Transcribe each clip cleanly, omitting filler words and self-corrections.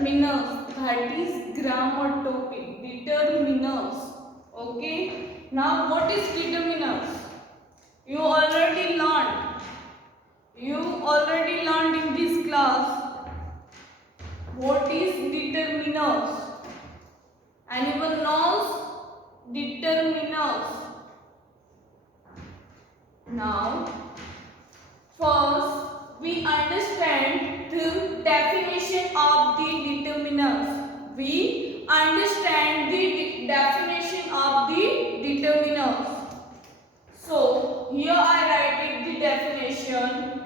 determiners, that is grammar topic. Determiners. Okay. Now what is determiners? You already learned. You already learned in this class. What is determiners? Anyone knows determiners? Now, first we understand the definition of the determiners. We understand the definition of the determiners. So, here I write it the definition.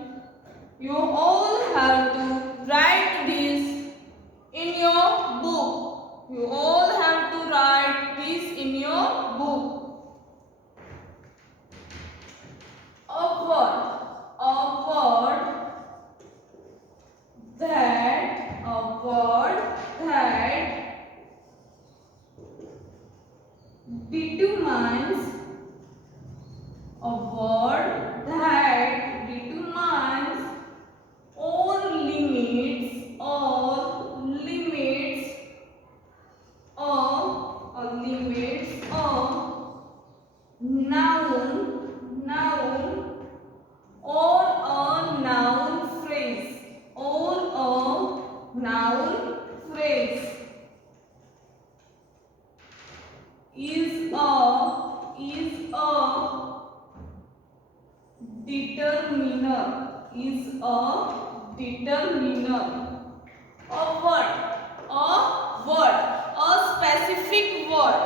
You all have to write this in your book. You all have to write this in your book. A word that determines or limits noun or a noun phrase is a determiner. A specific word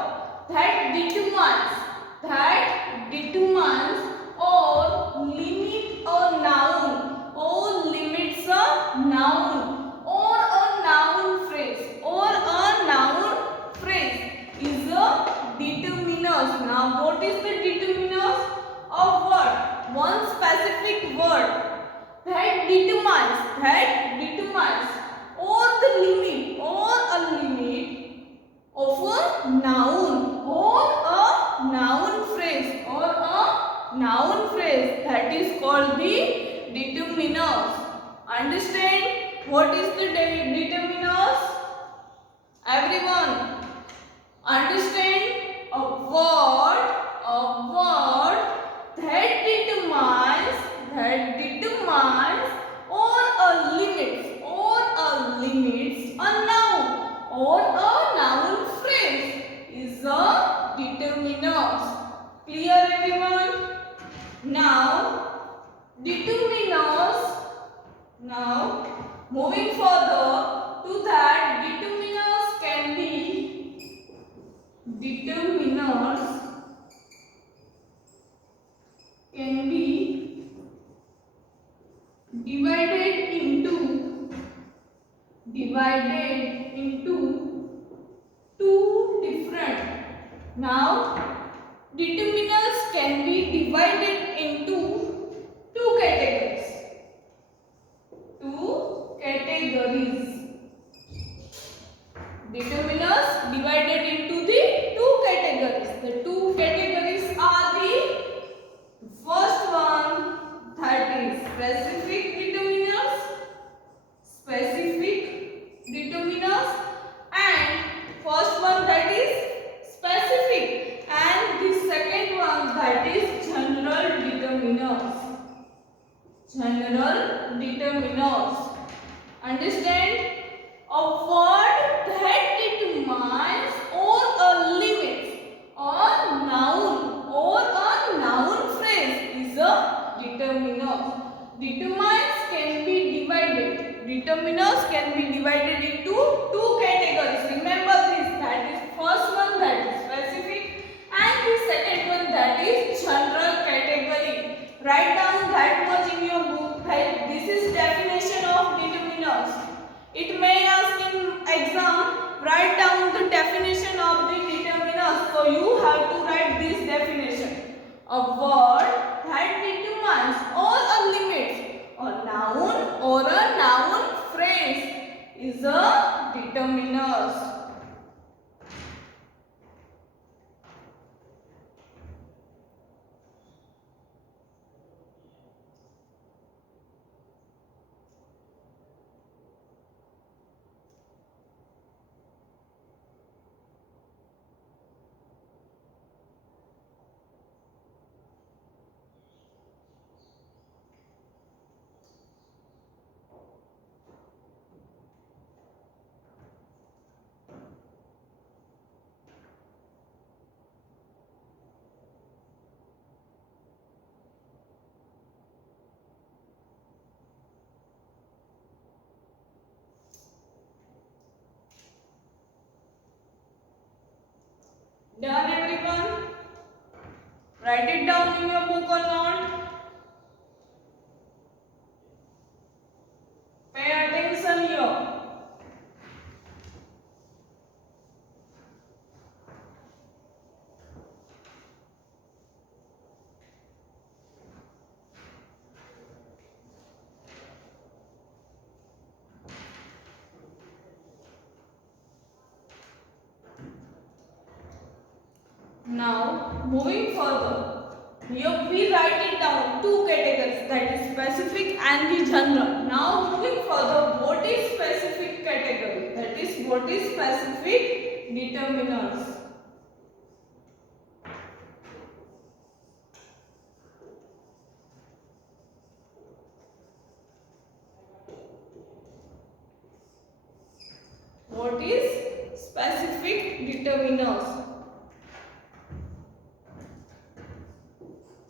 that determines or limits a noun or limits a noun or a noun phrase is a determiners. Now what is the determiners? A word, one specific word that determines or the limit or a limit of a noun or a noun phrase that is called the determiners. Understand what is the determiners? Everyone understand? A word that determines or limits a noun or a noun phrase is a determiners. Clear everyone? Now determiners. Now moving further to that, determiners can be divided into two different. Now determiners can be divided into two categories. Determiners divided into the two categories. The two categories are the first one, that is specific determiners, and first one, that is specific, and the second one, that is general determiners. Understand? A word that determines or limits a noun or a noun phrase is a determiner. Determiners can be divided into two categories. Remember this, that is first one, that is specific, and the second one, that is general category. Write down that much in your book. This is definition of determiners. It may ask in exam, write down the definition of the determiners. So you have to write this definition. A word that determines or limits a noun or a noun phrase is a determiners. Done everyone? Write it down in your book or not? Pay attention here. Now, moving further, here we write it down two categories, that is specific and the general. Now, moving further, what is specific category? That is, what is specific determiners? What is specific determiners?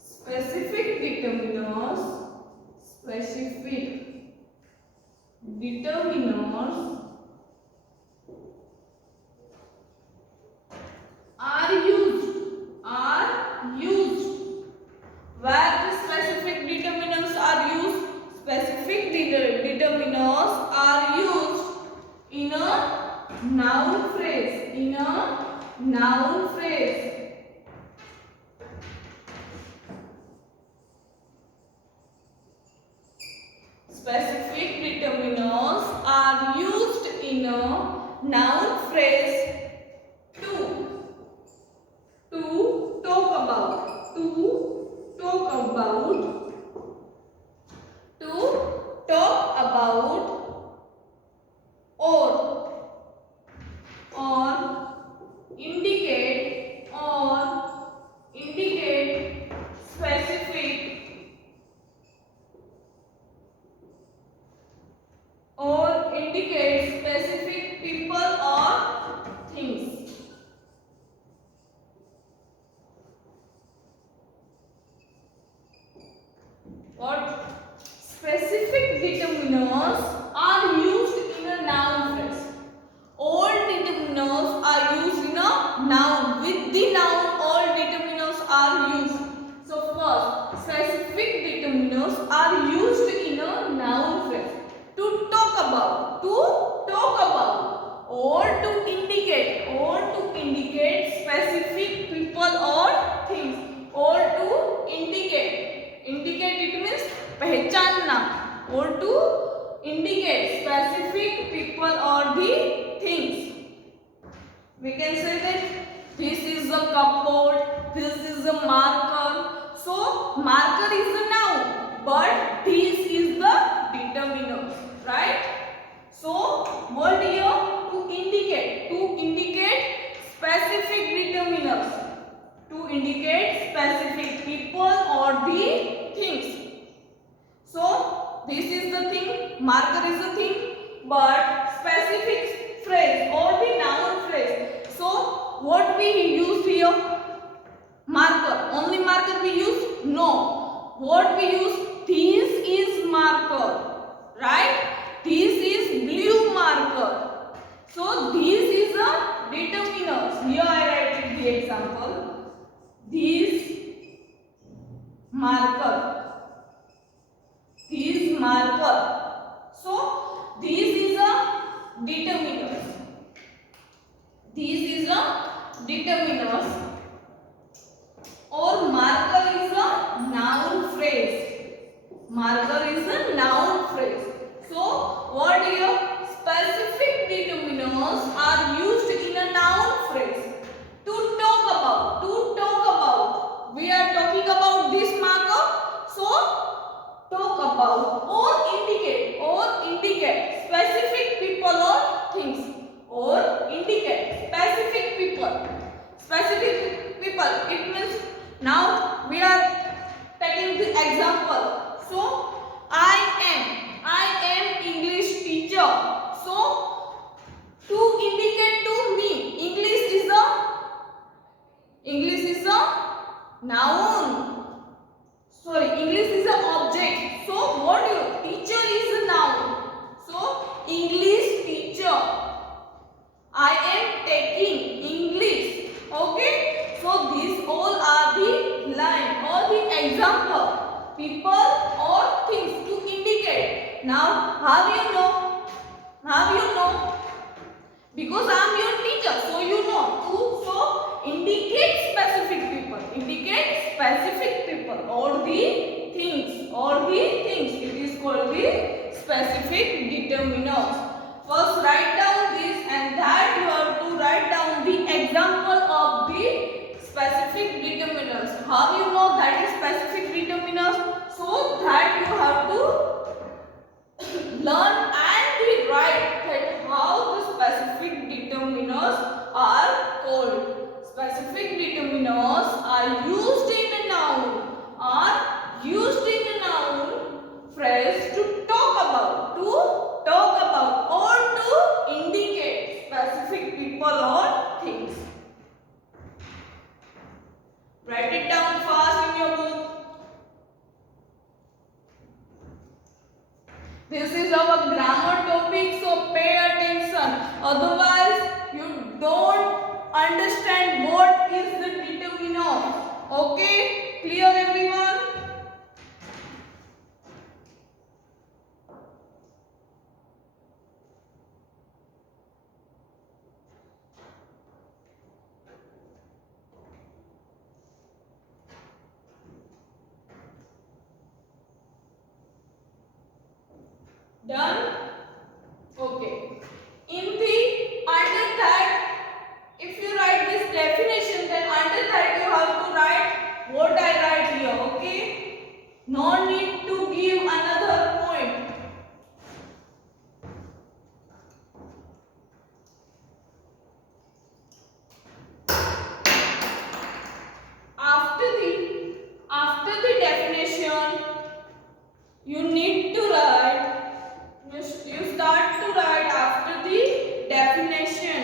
Specific determiners are used where the specific determinants are used. Specific determiners are used in a noun phrase. Specific determiners are used in a noun phrase to talk about or indicate specific people or things. What? Specific determiners are used in a noun phrase. All determiners are used in a noun. With the noun, all determiners are used. So first, specific determiners are used in a noun phrase to talk about, or to indicate specific people or things, or to indicate it means पहचानना, or to indicate specific people or the things. We can say that this is a cupboard, this is a marker. So marker is a noun, but this is the determiner, right? So what here? To indicate specific determiners, to indicate specific people or the things. So this is the thing, marker is the thing, but specific phrase or the noun phrase. So what we use here? Marker. Only marker we use? No. What we use? This is marker, right? This is blue marker. So this is a determiner. Here I write the example. This marker. So this is a determiners. Or marker is a noun phrase. So what here? Specific determiners are used in a noun phrase to talk about. We are talking about this marker. So talk about or indicate specific people or things, or indicate specific people. It means now we are taking the example. So I am English teacher. So to indicate to me, English is a noun. Sorry, English is an object. So what teacher is a noun. So English teacher. I am taking English. Okay. because I am your teacher, so you know. So indicate specific people. Indicate specific people or the things. It is called the specific determiners. First write down this, and that you have to write down the example of the specific determiners. How you know that is specific determiners? So that you have to learn and write that how the specific determiners are called. Specific determiners are used in a noun phrase to talk about or to indicate specific people or things. Write it down fast in your book. This is our grammar topic, so pay attention. Otherwise, you don't understand what is the determiner. Okay? Clear everyone? Done? Okay. Under that, if you write this definition, then under that you have to write what I write here. Okay? No need to give another point. After the definition, you need to write. You start to write after the definition.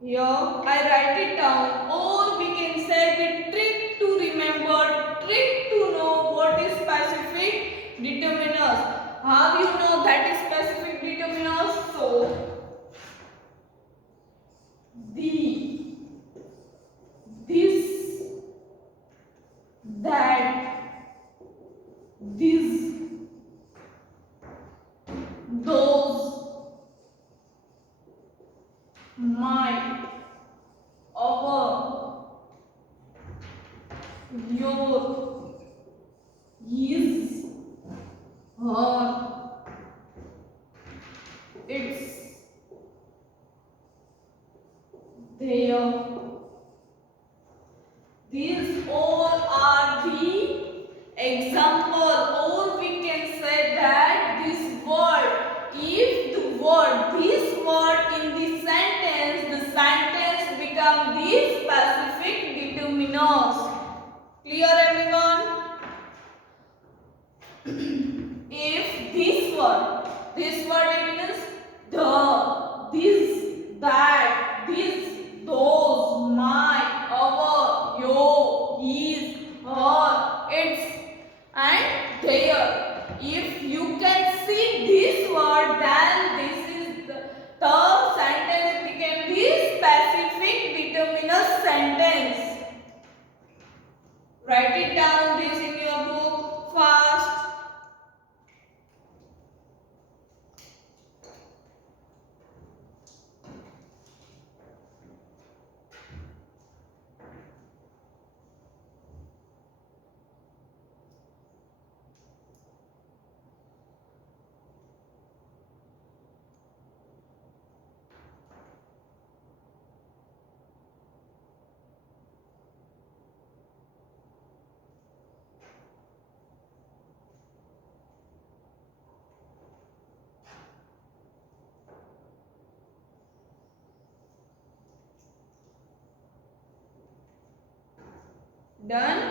Here I write it down, or we can say the trick to remember, trick to know what is specific determiners. How you know that is specific determiners? So the, this, that, this, those, my, our, your, his, her, its, their. These all are the example, or we can say that this word, if this word in the sentence become the specific determiners. Clear everyone? If this word it means the, this, that, this, those, my, our, your, his, her, its, and their. If you can see this word, then this is the sentence became the specific determiner sentence. Write it down this in your book fast. Done?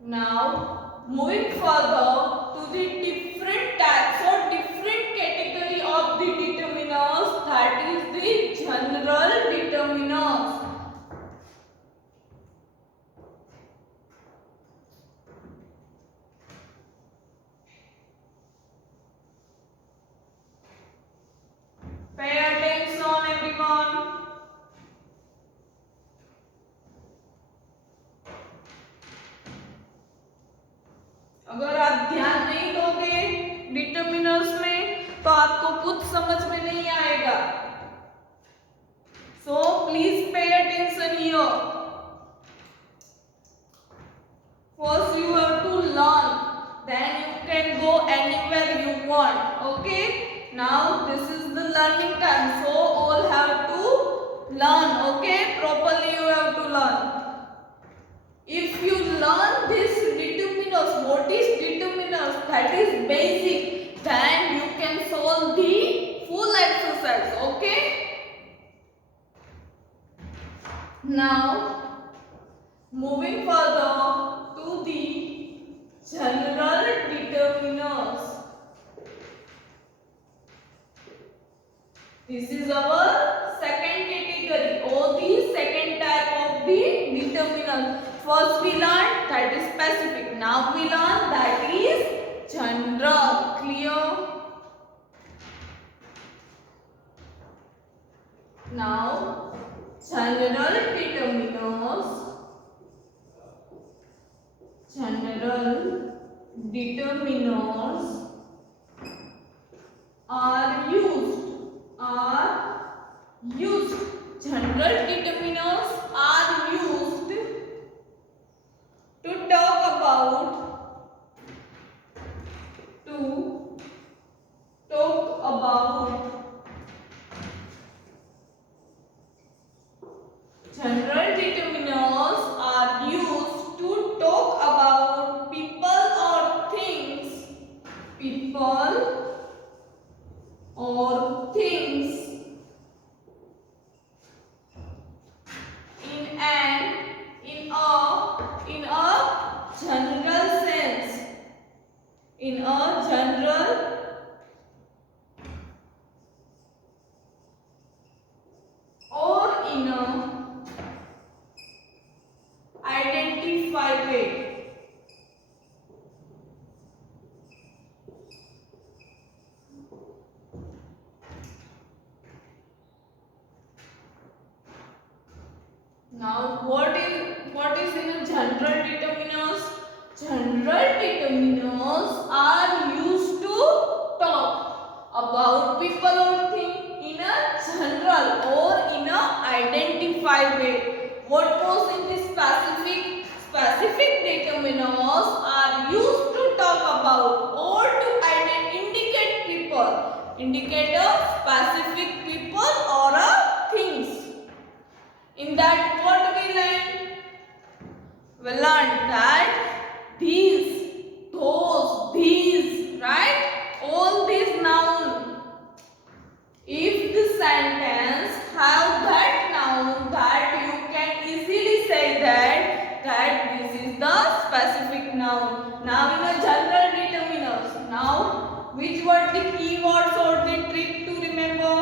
Now moving further to the different types or different category of the determiners, that is the general determiners. Pay attention everyone. अगर आप ध्यान नहीं दोगे तो आपको कुछ समझ में नहीं आएगा. So please pay attention here. First you have to learn, then you can go anywhere you want. Okay, now this is the learning time, so all have to learn. Okay, properly you have to learn. If you learn this determiners, what is determiners, that is basic, then you can solve the full exercise. Okay, now moving further to the general determiners. This is our second category or the second type of the determiners. First we learned that is specific. Now we learn that is general. Clear? Now general determiners. General determiners are used. General determiners are used to talk about general determiners are used to talk about people or things. People or things in a general sense. In a general or in a identified way. Now what is in a general determiners? General determiners are used to talk about people or things in a general or in a identified way. What goes in this specific? Specific determiners are used to talk about or to indicate people. Indicate a specific people or a things. In that what we learned? We learned that these, those, these, right? All these noun. If the sentence have that noun, that you can easily say that this is the specific noun. Now in a general determiners. Now which were the keywords or the trick to remember?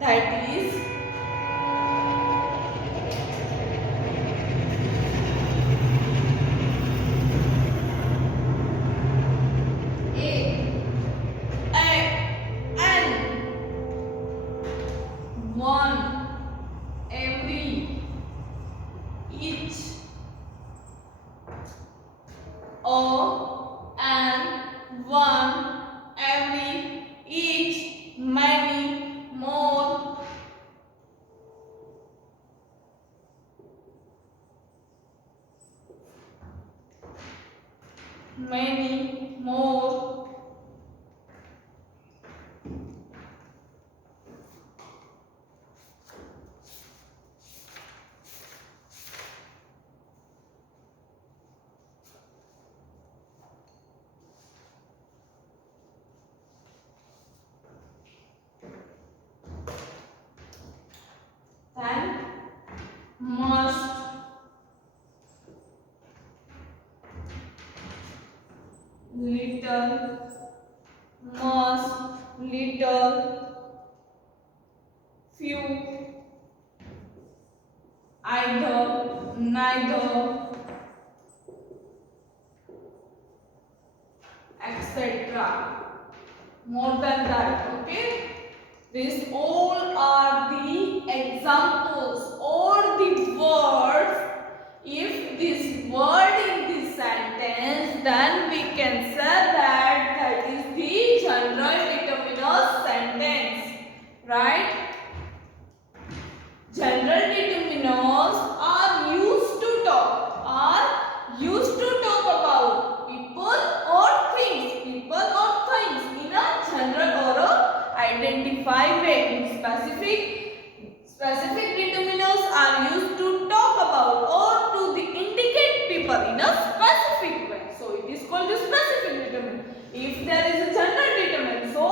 That is one, every, each, and one, every, each, many, more. Many, more. Then must, little, must, little, few, either, neither, etc. More than that, okay? These all are the examples or the words. If this word in this sentence, then we can say that is the general right? General determiners are used to talk about people or things in a general or a identify way. In specific determiners are used to talk about or to indicate people in a specific way. So it is called the specific determiner. If there is a general determiner, so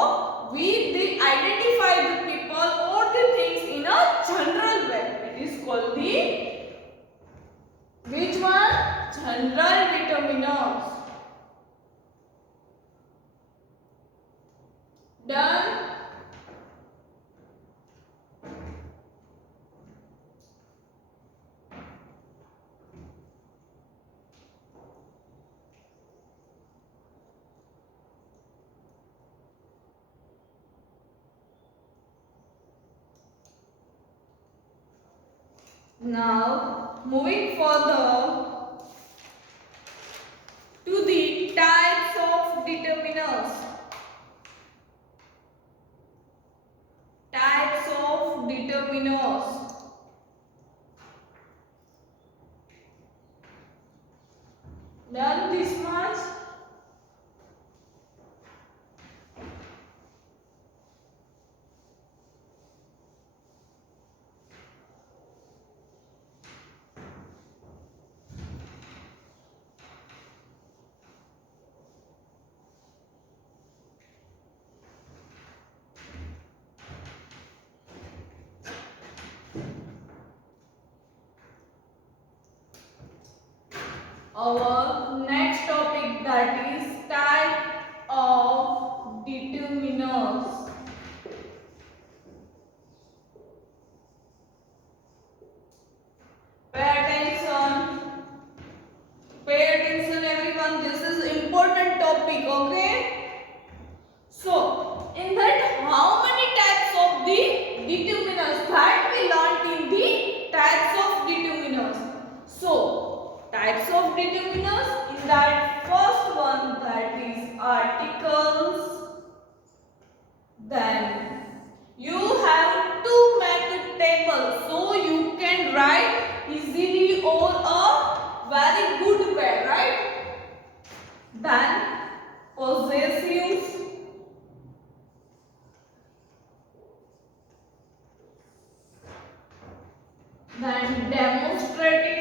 we identify the people or the things in a general way. It is called the which one? General determiners. Done. Now, moving further to the types of determiners. Types of determiners. Done this much? Our next topic, that is type of determiners. Pay attention. Pay attention everyone. This is important topic, okay? So, in that how many types of the determiners that we learnt in the types of determiners. So, types of determiners, in that first one, that is articles. Then you have to make a table so you can write easily or a very good way, right? Then possessives. Then demonstrative.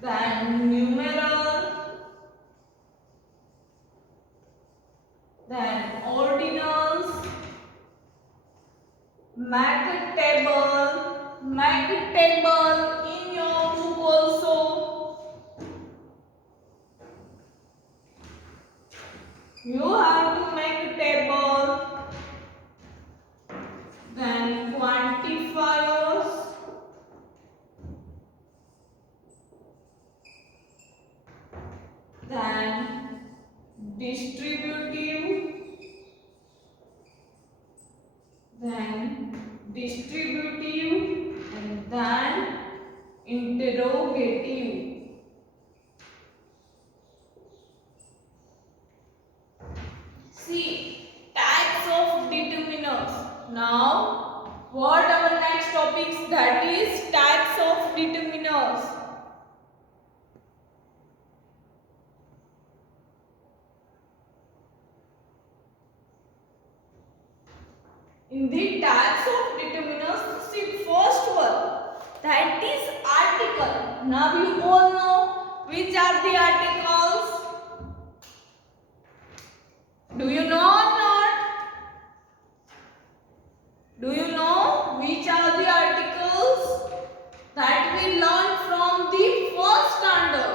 Then numeral. Then ordinals. Make a table. Make a table in your book also. You have to make a table. Then quantifiers. Then distributive. Then distributive, and then interrogative. See, types of determiners. Now, what our next topics, that is types of determiners. In the types of determiners, see first one, that is article. Now you all know which are the articles. Do you know or not? Do you know which are the articles that we learned from the first standard?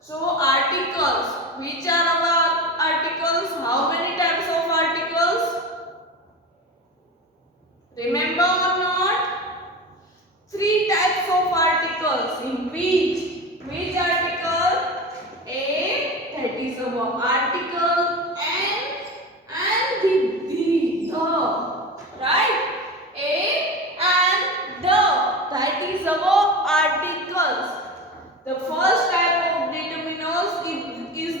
So articles, which are our articles? How many types of articles? Remember or not? 3 types of articles. In which article? A, that is our article, and the, right? A and the, that is our articles. The first type of determiners is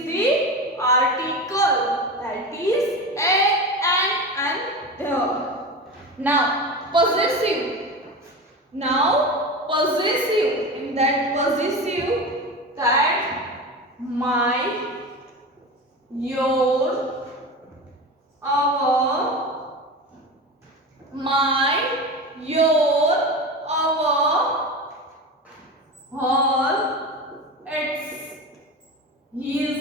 Now possessive. Now possessive. In that possessive, that my, your, our, my, your, our, her, its, his,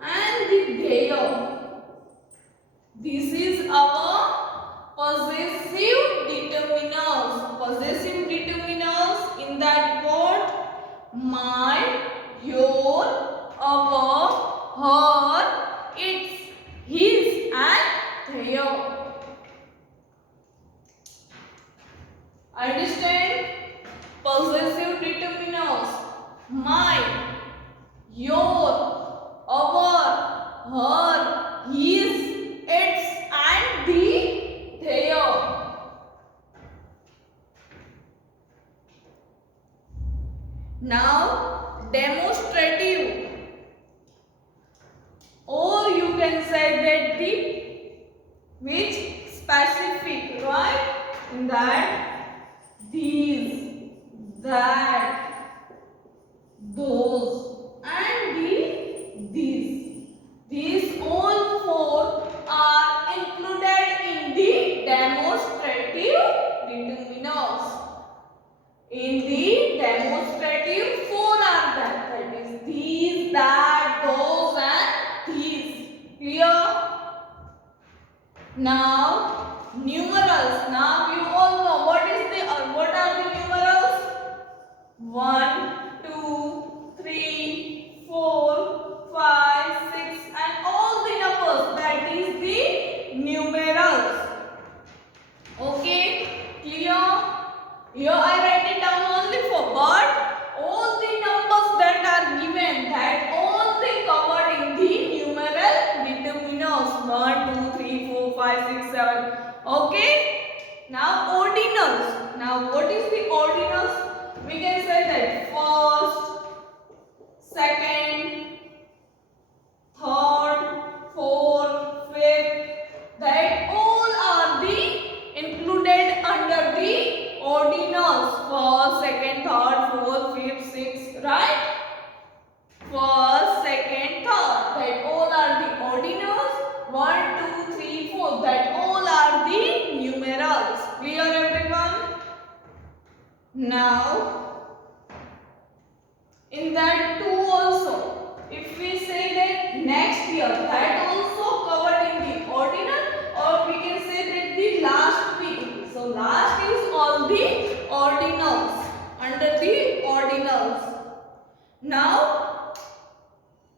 and the their. This is our possessive determiners. Possessive determiners in that word my, your, our, her, its, his, and their. Understand? Possessive determiners my, your, our, her, his, its, and the their. Now demonstrative, or you can say that the which specific, right? In that these, that, those, and these. These all four are included in the demonstrative determiners. In the demonstrative, four are there. That is these, that, those, and these. Clear? Now numerals. Now you all know what are the numerals? 1, 2, 3, 4, 5, 6, and all the numbers. That is the numerals. Okay, clear? Here I write it down only for, but all the numbers that are given, that all they covered in the numeral determiners. 1, 2, 3, 4, 5, 6, 7. Okay. Now ordinals. Now what is the ordinals? We can say that first, second, third, fourth, fifth. That all are the included under the ordinals. First, second, third, fourth, fifth, sixth, right? First, second, third. That all are the ordinals. 1, 2, 3, 4. That all are the numerals. Clear everyone? Now, in that 2 also, if we say that next year, that also covered in the ordinal, or we can say that the last week. So last is all the ordinals, under the ordinals. Now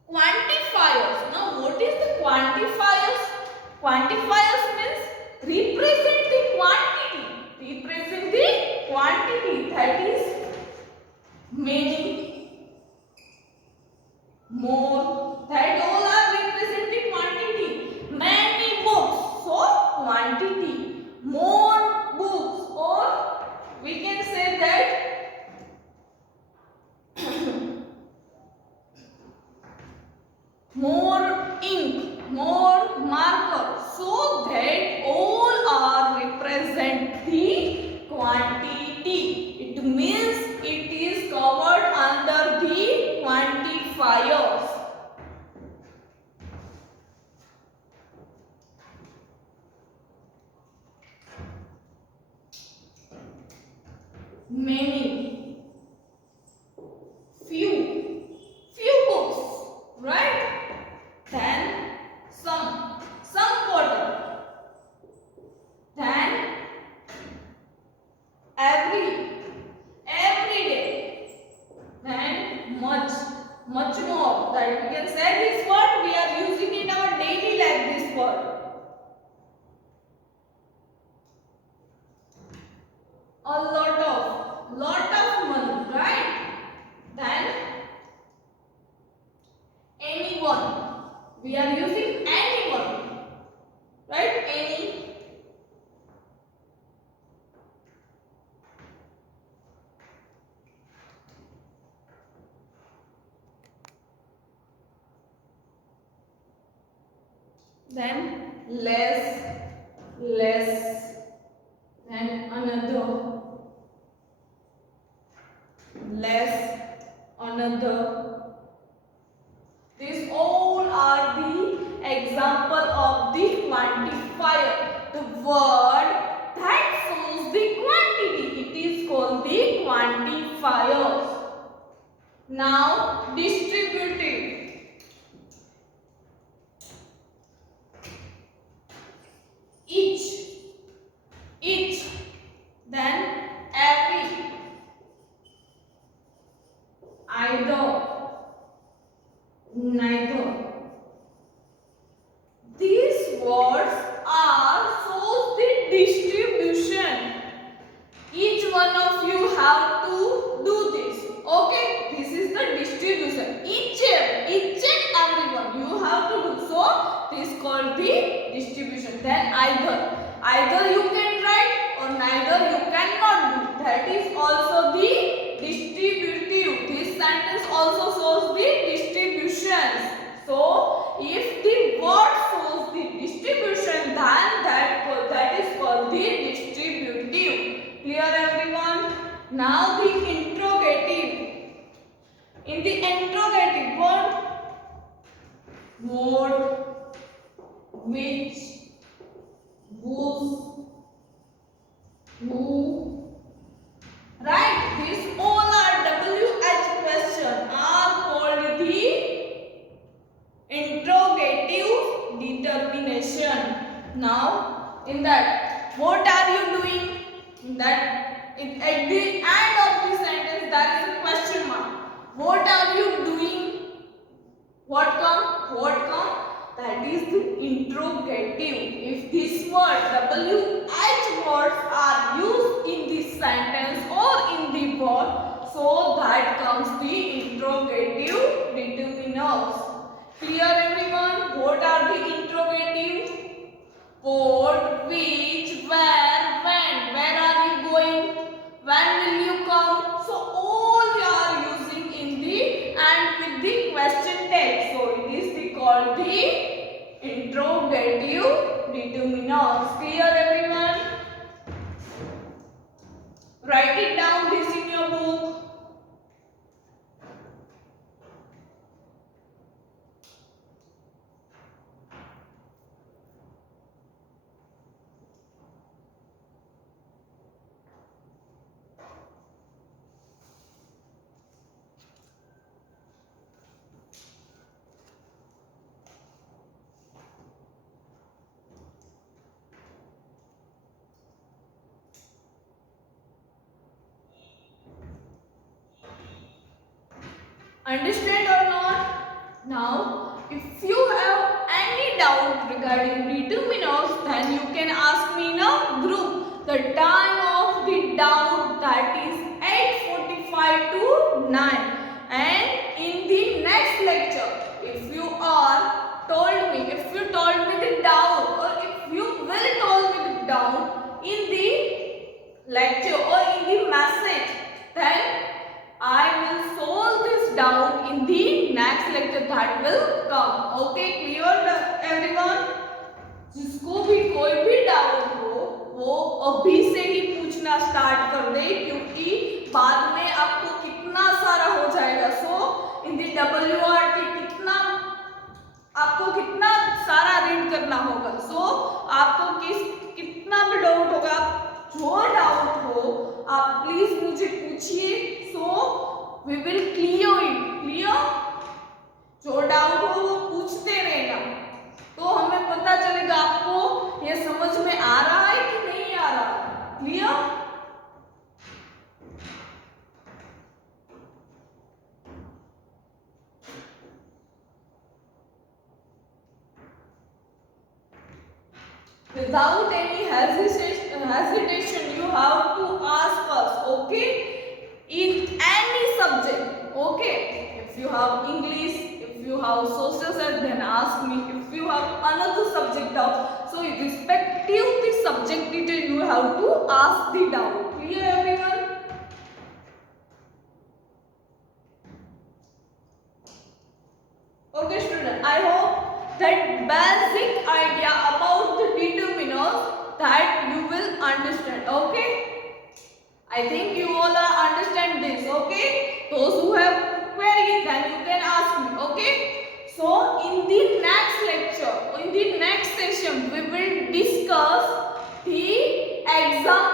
quantifiers. Now what is the quantifiers? Quantifiers means represent the quantity. Represent the quantity, that is many, more, that all are representing quantity. Many books, so quantity. More books, or we can say that more ink, more marker, so that all are represent the quantity. It means it is covered under the quantifiers. Many, few books, right? Then some water. Then every day. Then much more. That we can say this word, we are using in our daily life, this word. A lot of money, right? Then anyone, we are using anyone, right? Any. Then less, less, another. These all are the example of the quantifier. The word that shows the quantity, it is called the quantifiers. Now, distributive. Each, then every, either, neither. These words are shows the distribution. Each one of you have to do this. Okay, this is the distribution. Each and every one you have to do. So this is called the distribution. Then either you can write or neither you cannot do. That is also the distributive. This sentence also shows the distributions. So if the word shows the distribution, then that is called the distributive. Clear everyone? Now the interrogative. In the interrogative word, what, which, whose, who. Right? These all are WH question are called the interrogative determination. Now, in that, what are you doing? In that, at the end of the sentence, there is a question mark. What are you doing? What come? What come? That is the interrogative. If this word, WH words are used in this sentence or in the word, so that comes the interrogative determiners. Clear everyone? What are the interrogatives? What, which, where, when. Where are you going? When will you come? So all we are using in the and with the question tag. So it is called the interrogative determiners. Clear everyone? Write it down this in your book. Understand or not? Now, if you have any doubt regarding determiners, then you can ask me in a group. The time of the doubt, that is 8:45 to 9. And in the next lecture, if you told me the doubt, or if you will told me the doubt in the lecture or in the message, then I will solve this doubt in the next lecture that will come. Okay, clear everyone? जिसको भी कोई भी doubt हो वो अभी से ही पूछना start कर दे, क्योंकि बाद में आपको कितना सारा हो जाएगा. सो इन दी WRT आपको कितना सारा रीड करना होगा. सो आपको कितना भी डाउट होगा, जो डाउट हो आप प्लीज मुझे पूछिए. So we will clear it. Clear? जो डाउट हो वो पूछते रहना, तो हमें पता चलेगा आपको ये समझ में आ रहा है कि नहीं आ रहा. Clear? Without any hesitation, you have to ask us, okay? In any subject, okay? If you have English, if you have social science, then ask me. If you have another subject doubt, so irrespective the subject detail, you have to ask the doubt. Clear everyone? Okay, student. I hope that basic idea about the determiners that you will understand. Okay, I think you all are understand this, okay? Those who have queries, then you can ask me, okay? So in the next lecture, in the next session, we will discuss the exam